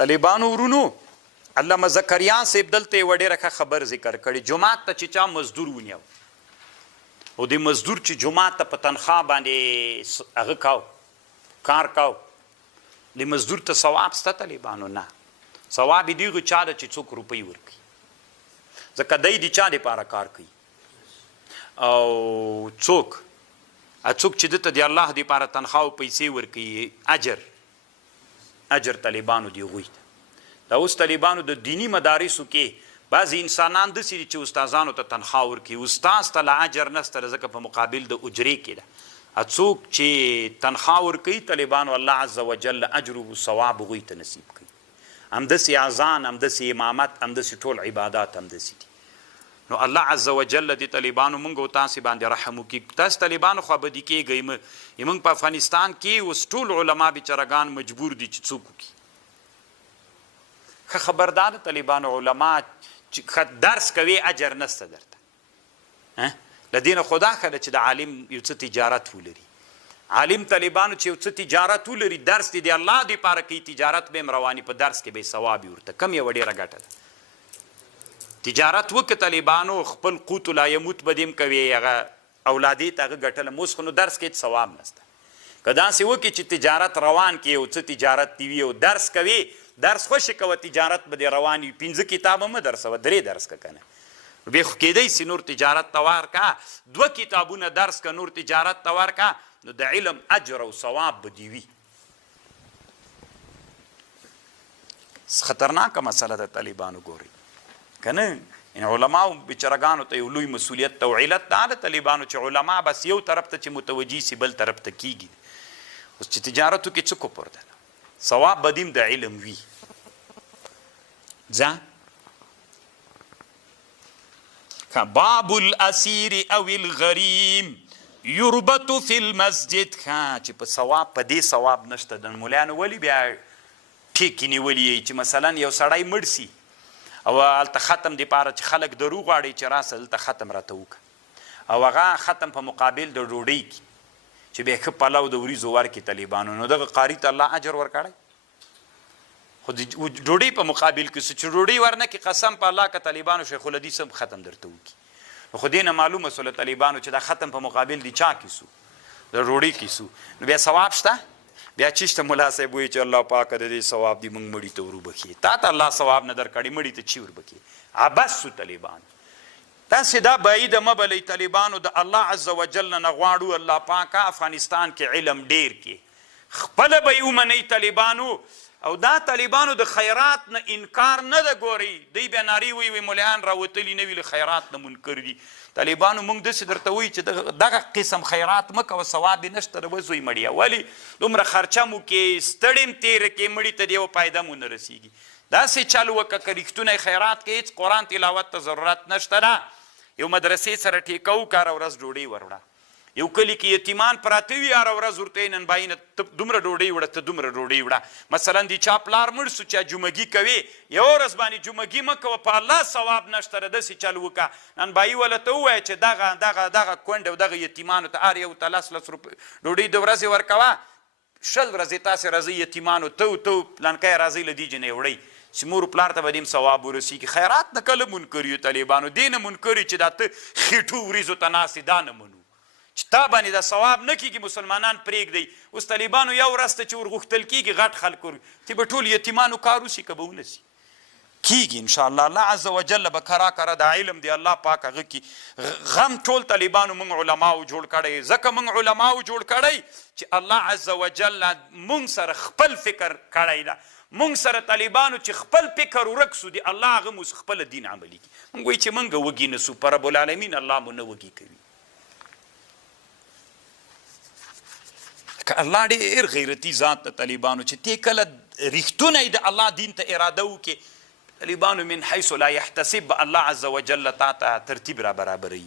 طالبانو ورونو علامه زکریا صاحب دلته یوه ډېره ښه خبر ذکر کړی. جومات ته چې چا مزدور ونیو او د مزدور چې جومات ته په تنخوا باندې هغه کاو کار کاو، د مزدور ته ثواب شته طالبانو؟ نه. ثواب یې دغو چا ده چې څوک روپۍ ورکوي، ځکه دی د چا دپاره کار کوي. او څوک چې دته د الله دپاره تنخوا او پیسې ورکوي، اجر طالبانو د هغوی ته. دا اوس طالبانو د دینی مدارسو کې بعضې انسانان داسې دي چې استاذانو ته تنخوا ورکوي، استاذ ته لا اجر نشته ځکه په مقابل د اجرې کې ده. څوک چې تنخوا ورکوي طالبانو الله عز وجل اجر و ثواب هغوی ته نصیب کوي. همداسې اذان، همداسې امامت، همداسې ټول عبادات همداسې دي. نو الله عز وجل د طالبانو موږ او تاسې باندې رحم وکړي. تاسې طالبانو خوابدي کېږئ. موږ په افغانستان کې اوس ټول علما بېچارهګان مجبور دي چې څوک وکړي. ښه خبردار طالبانو علما چې درس کوي اجر نسته درته. له دې نه خدا ښه ده چې د عالم یو څه تجارت ولري. عالم طالبانو چې یو څه تجارت ولري، درس دې د الله دپاره کوي، تجارت به یې رواني، په درس کې به یې ثواب وي ورته. کم یوه ډېره ګټه ده. تجارت وکړه طالبانو، خپل قوت لا یموت به دې هم کوي، هغه اولادې ته هغه ګټله. اوس خو نو درس کې هېڅ ثواب نشته. که داسې وکړي چې تجارت روان کې یو څه تجارت دې وي او درس کوي، درس خوشې کوه، تجارت به دې روان وي. 5 کتابه مه درسوه، 3 درس که که نه. بیا خو کیدی سي نور تجارت ته ورکه، 2 کتابونه درس که، نور تجارت ته ورکه، نو د علم اجر او ثواب به دې وي. خطرناکه مسله ده طالبانو. ګورئ که نه، علماو بېچارهګانو ته یو لوی مسؤلیت ته او علت دا ده طالبانو چې علما بس یو طرف ته چې متوجي سي بل طرف ته کیږي. اوس چې تجارت وکړي څه کفر ده، ثواب به دې د علم وي. ځه باب الاسیر او الغریم یربط فی المسجد. چې په ثواب، په دې ثواب نشته. د مولیانو ولې بیا ټیکې نیولي چې مثلا یو سړی مړ سي او هلته ختم دپاره چې خلک درو غواړي چې راسه دلته ختم راته وکړه، او هغه ختم په مقابل د ډوډۍ کې چې بیا ښه پلو د وریځو ورکړي طالبانو، نو دغه قاري ته الله اجر ورکړی. خو د ډوډۍ په مقابل کې چې ډوډۍ ورنه کړي، قسم په الله که طالبانو شیخ الحدیث هم ختم درته وکړي. نو خو دې نه معلومه سوله طالبانو چې دا ختم په مقابل د چا کې سو، د ډوډۍ کې سو، نو بیا ثواب شته؟ بیا چېشته ملا صاحب وایي چې الله پاکه د دې ثواب دې موږ مړي ته وروبخي. تا ته الله ثواب نه درکړي، مړي ته چی وربخي؟ عبث سو طالبانو. تاسې دا بعیده مه بلئ طالبانو، د الله عز وجل نه غواړو الله پاکه افغانستان کې علم ډیر کې، خپله به یې ومنئ طالبانو. او دا طالبانو د خیرات نه انکار نه ده. ګورئ دوی بیا نارې وایي ملیان راوتلي نه وي له خیرات نه منکر دي. طالبانو موږ داسې درته وایي چې دغه قسم خیرات مه کوه، ثواب یې نشته. د وزوی مړیه ولې دومره خرچه مو کې، ستړې م تېره کې، مړي ته د یوه فایده مو نه رسېږي. داسې چل وکړه که رښتونی خیرات کې هېڅ قرآن تلاوت ته ضرورت نشته ده. یو مدرسې سره ټیکه وکړه، هره ورځ ډوډۍ وروړه. یو کلي کې یتیمان پراته وي، هره ورځ ورته نن باینه ته دومره ډوډۍ وړه، ته دومره ډوډۍ وړه. مثلا د چا پلار مړ سو، چا جمعګي کوي، یوه ورځ باندې جمعګي مه کوه، په الله ثواب نشته. داسې چل وکړه، نن بایي وله ته ووایه چې دغه کونډ او دغه یتیمانو ته هر یو ته 10 روپۍ ډوډۍ د ورځې ورکوه. 20 ورځې تاسې راځئ یتیمانو ته پلانکی راځئ له دې جنې وړئ چې مور پلار ته به دې ثواب ورسېږي. خیرات نه کله منکر یو طالبانو، دې نه منکر یو چې دا ته خېټو وریځو ته ناست یې، دا نه منو چې تا باندې دا ثواب نه کېږي. مسلمانان پرېږدئ. اوس طالبانو یو ورځ ته چې ورغوښتل کېږي غټ خلک تی به ټول یتیمانو کار وسي که به ونسي کېږي انشاءالله. الله عز وجل به کرا کرا دا علم دی الله پاک هغه کې غم ټول طالبانو موږ علماو جوړ کړی. ځکه موږ علماو جوړ کړی چې الله عز وجل موږ سره خپل فکر کړی ده. موږ سره طالبانو چې خپل فکر ورک سو دی، الله هغه موږ خپل دین عملي کړي. موږ وایي چې موږ وږي نه سو، په رب العالمین الله مو نه وږي کوي. که الله ډېر غیرتي ذات ته طالبانو چې تی کله رښتونی د الله دین ته اراده وکړي، طالبانو من حیث لا یحتسب الله عز وجل تا ته ترتیب را برابروي.